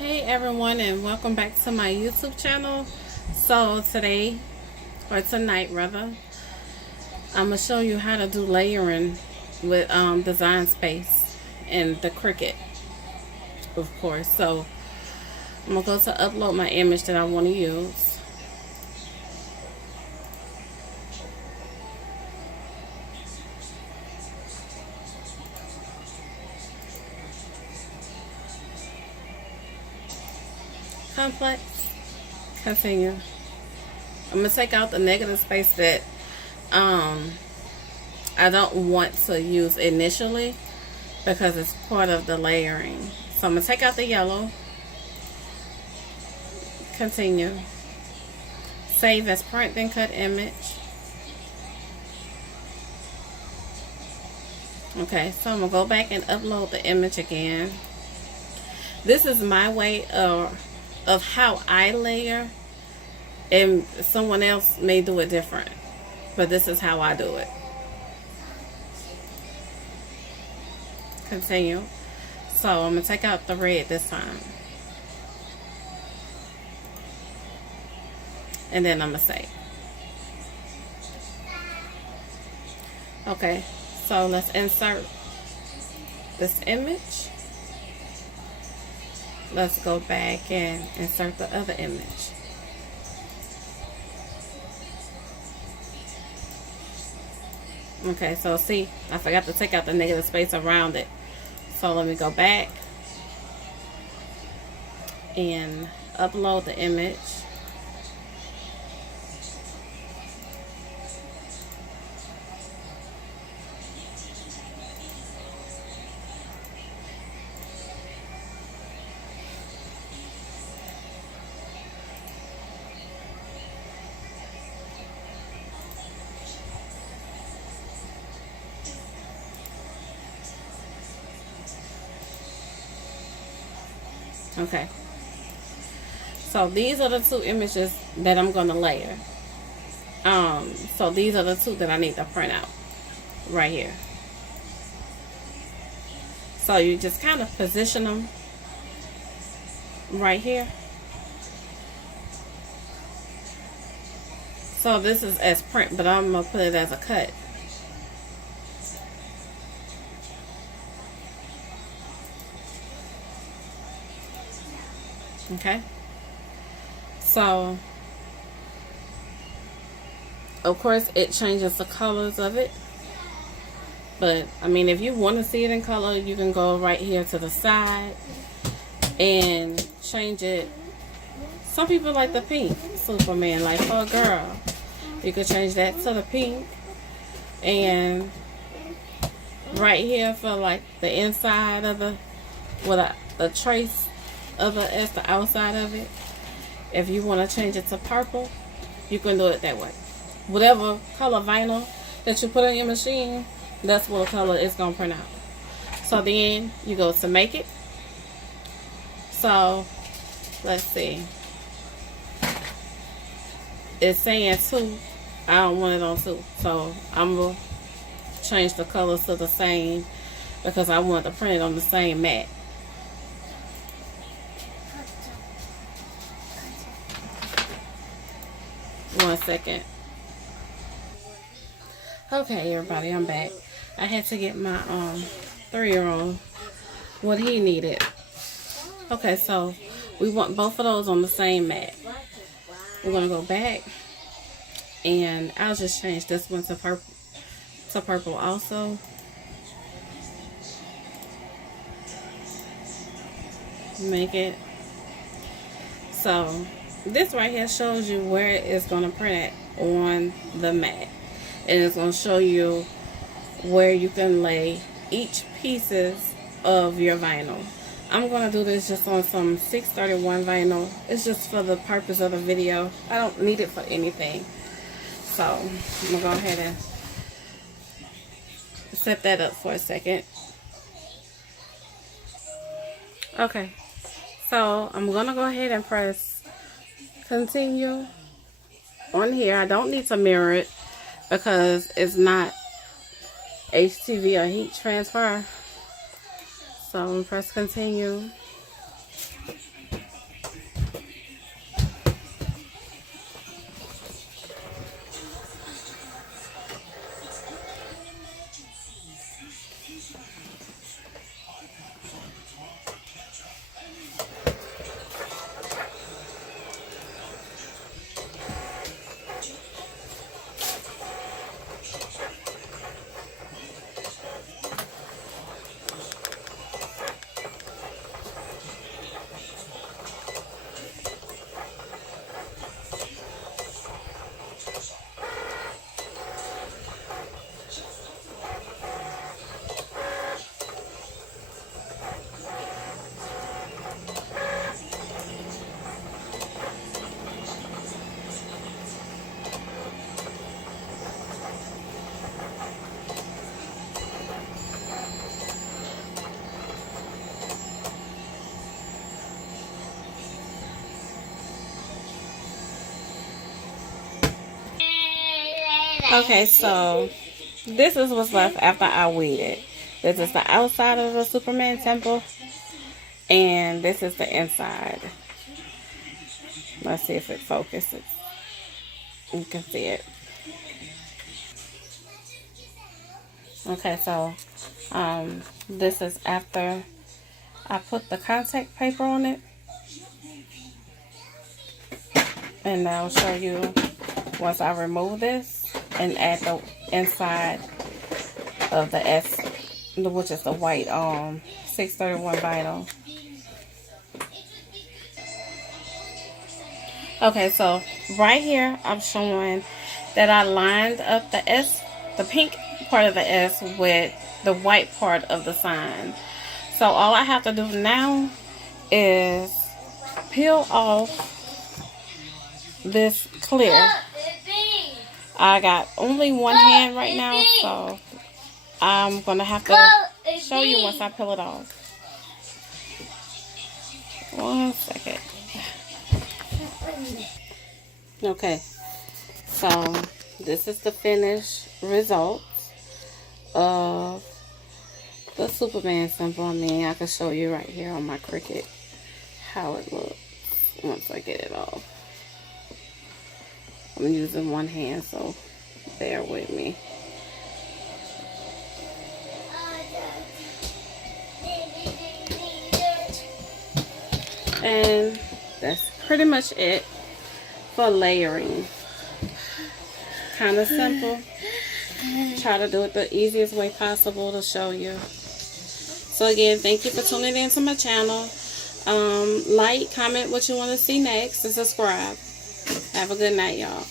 Hey everyone, and welcome back to my YouTube channel. So today, or tonight rather, I'm going to show you how to do layering with Design Space and the Cricut, of course. So I'm going to go to upload my image that I want to use. Complex. Continue. I'm going to take out the negative space that I don't want to use initially because it's part of the layering. So I'm going to take out the yellow. Continue. Save as print then cut image. Okay, so I'm going to go back and upload the image again. This is my way of how I layer, and someone else may do it different, but this is how I do it. Continue. So I'm going to take out the red this time. And then I'm going to save. Okay, so let's insert this image. Let's go back and insert the other image. Okay, so see, I forgot to take out the negative space around it. So let me go back and upload the image. Okay, so these are the two images that I'm going to layer. So these are the two that I need to print out right here. So you just kind of position them right here. So this is as print, but I'm going to put it as a cut. Okay, so of course it changes the colors of it, but I mean, if you want to see it in color, you can go right here to the side and change it. Some people like the pink Superman, like for a girl, you could change that to the pink. And right here for like the inside of the, with the trace of it as the outside of it, if you want to change it to purple, you can do it that way. Whatever color vinyl that you put in your machine, that's what color it's going to print out. So then you go to make it. So let's see, it's saying 2. I don't want it on 2, so I'm going to change the colors to the same because I want to print it on the same mat. One second. Okay, everybody, I'm back. I had to get my 3-year-old what he needed. Okay, so we want both of those on the same mat. We're gonna go back, and I'll just change this one to purple also. Make it so this right here shows you where it's going to print at on the mat, and it's going to show you where you can lay each pieces of your vinyl. I'm going to do this just on some 631 vinyl. It's just for the purpose of the video. I don't need it for anything. So I'm going to go ahead and set that up for a second. Okay, so I'm going to go ahead and press continue on here. I don't need to mirror it because it's not HTV or heat transfer. So I'm going to press continue. Okay, so this is what's left after I weeded. This is the outside of the Superman temple, and this is the inside. Let's see if it focuses. You can see it. Okay, so this is after I put the contact paper on it, and I'll show you once I remove this and add the inside of the S, which is the white 631 vinyl. Okay, so right here I'm showing that I lined up the S, the pink part of the S, with the white part of the sign. So all I have to do now is peel off this clear. I got only one hand right now, so I'm gonna have to show you once I peel it off. 1 second. Okay, so this is the finished result of the Superman symbol. I mean, I can show you right here on my Cricut how it looks once I get it off. I'm using one hand, so bear with me. And that's pretty much it for layering. Kind of simple. Try to do it the easiest way possible to show you. So again, thank you for tuning in to my channel. Like, comment what you want to see next, and subscribe. Have a good night, y'all.